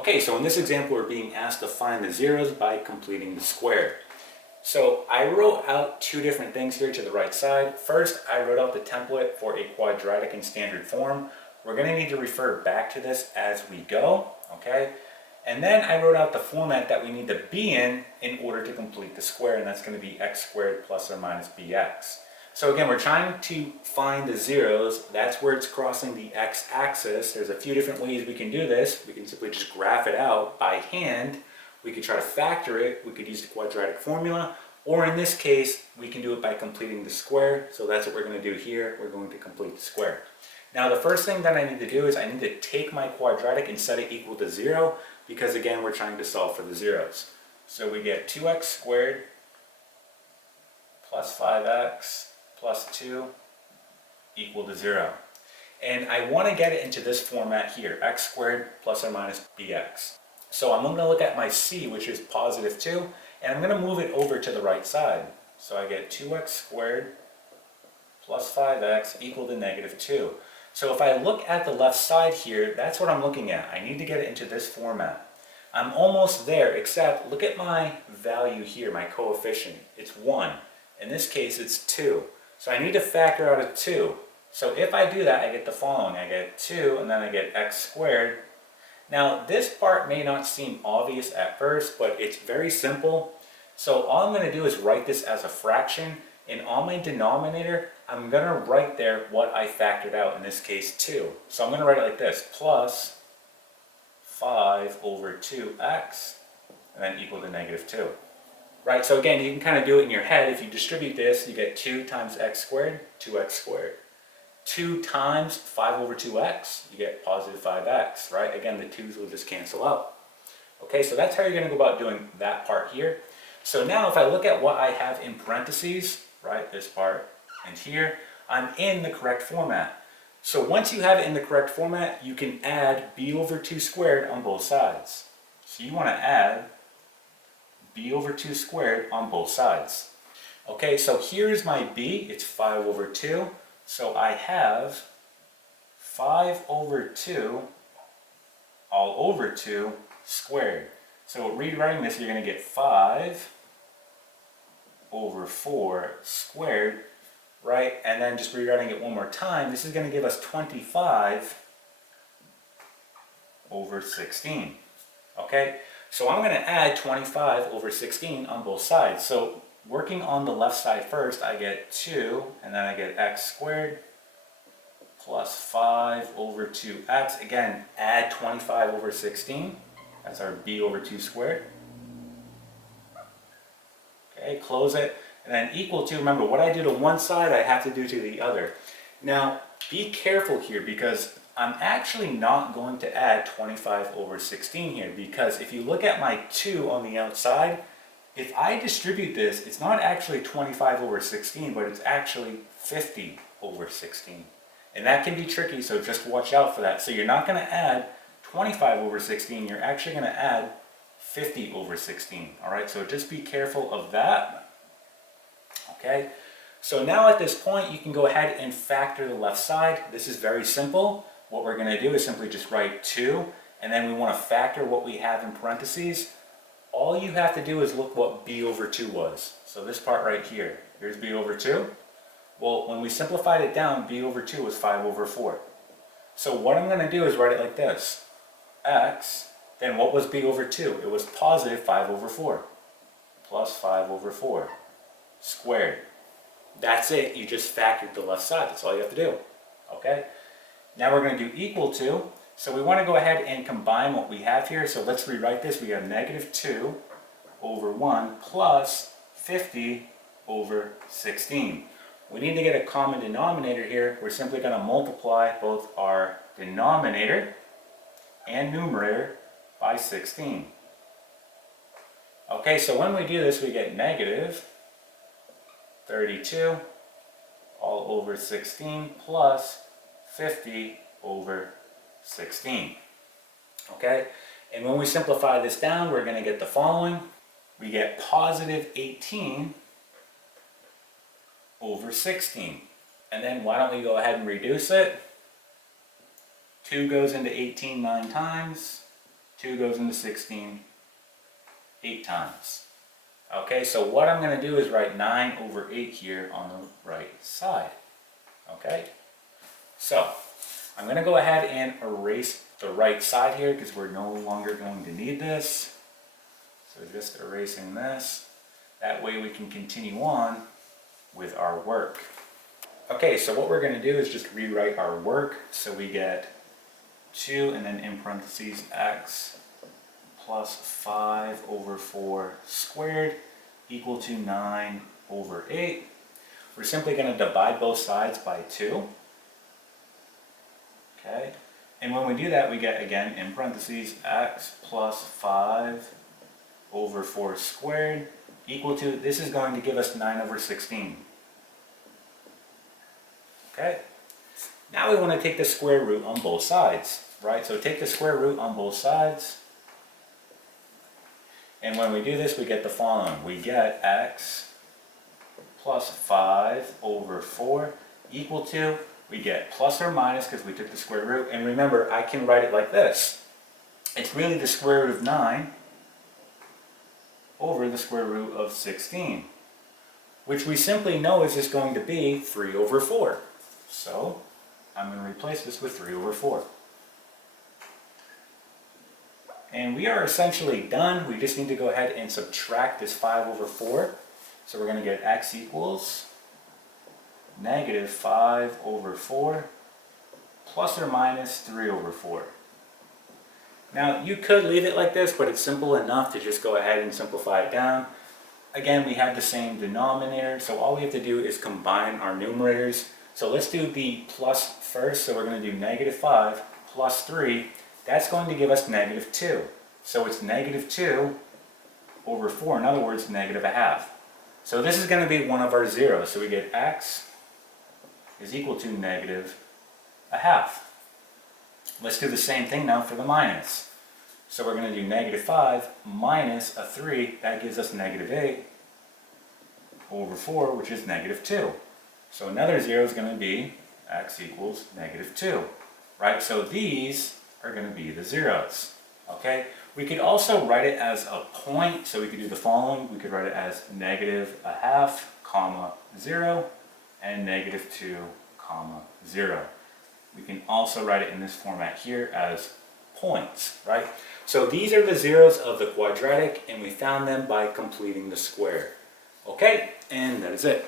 Okay, so in this example, we're being asked to find the zeros by completing the square. So I wrote out two different things here to the right side. First, I wrote out the template for a quadratic in standard form. We're going to need to refer back to this as we go, okay? And then I wrote out the format that we need to be in order to complete the square, and that's going to be x squared plus or minus bx. So again, we're trying to find the zeros. That's where it's crossing the x-axis. There's a few different ways we can do this. We can simply just graph it out by hand. We could try to factor it. We could use the quadratic formula. Or in this case, we can do it by completing the square. So that's what we're going to do here. We're going to complete the square. Now the first thing that I need to do is I need to take my quadratic and set it equal to 0, because again, we're trying to solve for the zeros. So we get 2x squared plus 5x plus 2 equal to 0. And I want to get it into this format here, x squared plus or minus bx. So I'm going to look at my c, which is positive 2, and I'm going to move it over to the right side. So I get 2x squared plus 5x equal to negative 2. So if I look at the left side here, that's what I'm looking at. I need to get it into this format. I'm almost there, except look at my value here, my coefficient. It's 1. In this case, it's 2. So I need to factor out a 2. So if I do that, I get the following. I get 2, and then I get x squared. Now, this part may not seem obvious at first, but it's very simple. So all I'm going to do is write this as a fraction. And on my denominator, I'm going to write there what I factored out, in this case 2. So I'm going to write it like this, plus 5 over 2x, and then equal to negative 2. Right, so again, you can kind of do it in your head. If you distribute this, you get 2 times x squared, 2x squared. 2 times 5 over 2x, you get positive 5x, right? Again, the 2's will just cancel out. Okay, so that's how you're going to go about doing that part here. So now if I look at what I have in parentheses, right, this part and here, I'm in the correct format. So once you have it in the correct format, you can add b over 2 squared on both sides. So you want to add b over 2 squared on both sides. Okay, so here's my b, it's 5 over 2. So I have 5 over 2 all over 2 squared. So rewriting this, you're going to get 5 over 4 squared, right? And then just rewriting it one more time, this is going to give us 25 over 16. Okay? So I'm going to add 25 over 16 on both sides. So working on the left side first, I get 2, and then I get x squared plus 5 over 2x. Again, add 25 over 16. That's our b over 2 squared. Okay, close it. And then equal to, remember, what I do to one side, I have to do to the other. Now, be careful here, because I'm actually not going to add 25 over 16 here, because if you look at my 2 on the outside, if I distribute this, it's not actually 25 over 16, but it's actually 50 over 16. And that can be tricky, so just watch out for that. So you're not going to add 25 over 16, you're actually going to add 50 over 16. All right, so just be careful of that. Okay, so now at this point, you can go ahead and factor the left side. This is very simple. What we're going to do is simply just write 2, and then we want to factor what we have in parentheses. All you have to do is look what b over 2 was. So this part right here, here's b over 2. Well, when we simplified it down, b over 2 was 5 over 4. So what I'm going to do is write it like this. X, then what was b over 2? It was positive 5 over 4 plus 5 over 4 squared. That's it. You just factored the left side. That's all you have to do. Okay? Now we're going to do equal to. So we want to go ahead and combine what we have here. So let's rewrite this. We have negative 2 over 1 plus 50 over 16. We need to get a common denominator here. We're simply going to multiply both our denominator and numerator by 16. Okay, so when we do this, we get negative 32 all over 16 plus 50 over 16. Okay, and when we simplify this down, we're going to get the following. We get positive 18 over 16. And then why don't we go ahead and reduce it? 2 goes into 18 9 times. 2 goes into 16 8 times. Okay, so what I'm going to do is write 9 over 8 here on the right side. Okay, so I'm going to go ahead and erase the right side here because we're no longer going to need this. So just erasing this. That way we can continue on with our work. Okay, so what we're going to do is just rewrite our work. So we get 2 and then in parentheses x plus 5 over 4 squared equal to 9 over 8. We're simply going to divide both sides by 2. Okay, and when we do that we get again in parentheses x plus 5 over 4 squared equal to, this is going to give us 9 over 16. Okay, now we want to take the square root on both sides, right? So take the square root on both sides. And when we do this, we get the following. We get x plus 5 over 4 equal to, we get plus or minus because we took the square root. And remember, I can write it like this. It's really the square root of 9 over the square root of 16, which we simply know is just going to be 3 over 4. So I'm going to replace this with 3 over 4. And we are essentially done. We just need to go ahead and subtract this 5 over 4. So we're going to get x equals negative 5 over 4 plus or minus 3 over 4. Now you could leave it like this, but it's simple enough to just go ahead and simplify it down. Again, we have the same denominator, so all we have to do is combine our numerators. So let's do the plus first. So we're going to do negative 5 plus 3. That's going to give us negative 2. So it's negative 2 over 4. In other words, negative a half. So this is going to be one of our zeros. So we get x is equal to negative a half. Let's do the same thing now for the minus. So we're going to do negative 5 minus a 3. That gives us negative 8 over 4, which is negative 2. So another zero is going to be x equals negative 2. Right? So these are going to be the zeros. Okay? We could also write it as a point, so we could do the following. We could write it as negative a half, comma, 0, and negative 2, comma, 0. We can also write it in this format here as points, right? So these are the zeros of the quadratic, and we found them by completing the square. Okay? And that is it.